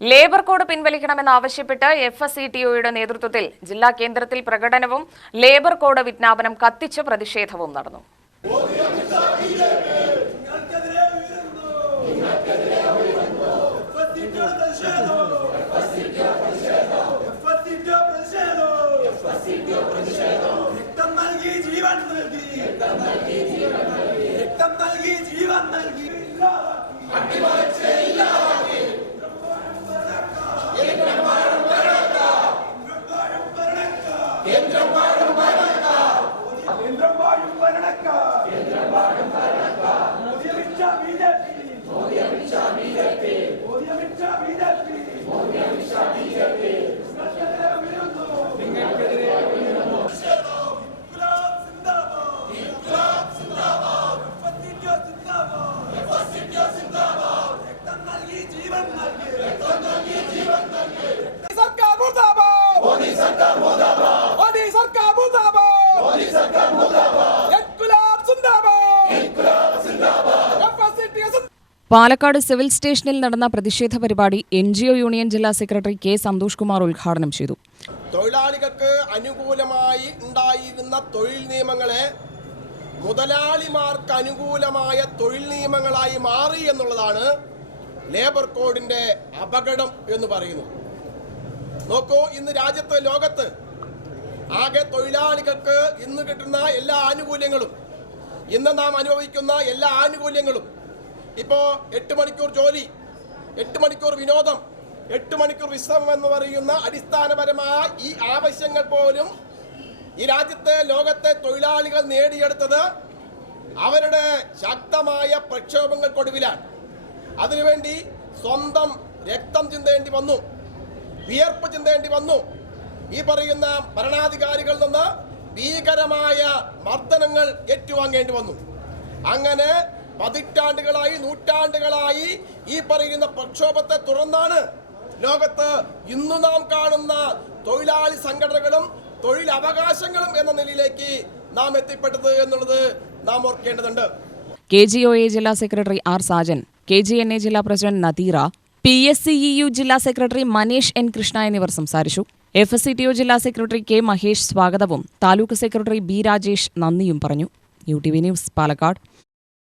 Labour code പിൻവലിക്കണമെന്നാവശ്യപ്പെട്ട് FSCTUയുടെ നേതൃത്വത്തിൽ ജില്ലാ കേന്ദ്രത്തിൽ പ്രകടനവും ലേബർ കോഡ് വിജ്ഞാപനം കത്തിച്ച് പ്രതിഷേധവും നടന്നു. പാലക്കാട് സിവിൽ സ്റ്റേഷനിൽ നടന്ന പ്രതിഷേധ പരിപാടി NGO യൂണിയൻ ജില്ലാ സെക്രട്ടറി K. സന്തോഷ് കുമാർ ഉദ്ഘാടനം ചെയ്തു. തൊഴിലാളികൾക്ക് അനുകൂലമായി ഉണ്ടായിരുന്ന തൊഴിൽ നിയമങ്ങളെ മുതലാളിമാർക്ക് അനുകൂലമായ തൊഴിൽ നിയമങ്ങളായി മാറി എന്നുള്ളതാണ് ലേബർ കോഡിന്റെ അപകടം എന്ന് പറയുന്നത്. നോക്കൂ, ഇന്ന് രാജ്യത്ത് ലോകത്ത് ആകെ തൊഴിലാളികൾക്ക് ഇന്ന് കിട്ടുന്ന എല്ലാ ആനുകൂല്യങ്ങളും, ഇന്ന് നാം അനുഭവിക്കുന്ന എല്ലാ ആനുകൂല്യങ്ങളും, ഇപ്പോൾ 8 മണിക്കൂർ ജോലി, 8 മണിക്കൂർ വിനോദം, 8 മണിക്കൂർ വിശ്രമം എന്ന് പറയുന്ന അടിസ്ഥാനപരമായ ഈ ആവശ്യങ്ങൾ പോലും ഈ രാജ്യത്തെ ലോകത്തെ തൊഴിലാളികൾ നേടിയെടുത്തത് അവരുടെ ശക്തമായ പ്രക്ഷോഭങ്ങൾക്കൊടുവിലാണ്. അതിനുവേണ്ടി സ്വന്തം രക്തം ചിന്തേണ്ടി വന്നു, വിയർപ്പ് ചിന്തേണ്ടി വന്നു. ഈ പറയുന്ന ഭരണാധികാരികളിൽ നിന്ന് ഭീകരമായ മർദ്ദനങ്ങൾ ഏറ്റുവാങ്ങേണ്ടി വന്നു. അങ്ങനെ പതിറ്റാണ്ടുകളായി, നൂറ്റാണ്ടുകളായി ഈ പറയുന്ന പ്രക്ഷോഭത്തെ തുടർന്നാണ് ലോകത്ത് ഇന്നു നാം കാണുന്ന തൊഴിലാളി സംഘടനകളും തൊഴിൽ അവകാശങ്ങളും എന്ന നിലയിലേക്ക് നാം എത്തിപ്പെട്ടത് എന്നുള്ളത് നാം ഓർക്കേണ്ടതുണ്ട്. KGOA ജില്ലാ സെക്രട്ടറി R. സാജൻ, KGNA ജില്ലാ പ്രസിഡന്റ് നദീറ, PSCEU ജില്ലാ സെക്രട്ടറി മനീഷ് N. കൃഷ്ണ എന്നിവർ സംസാരിച്ചു. FSCTU ജില്ലാ സെക്രട്ടറി K. മഹേഷ് സ്വാഗതവും താലൂക്ക് സെക്രട്ടറി B. രാജേഷ് നന്ദിയും പറഞ്ഞു. UTV news, Palakkad.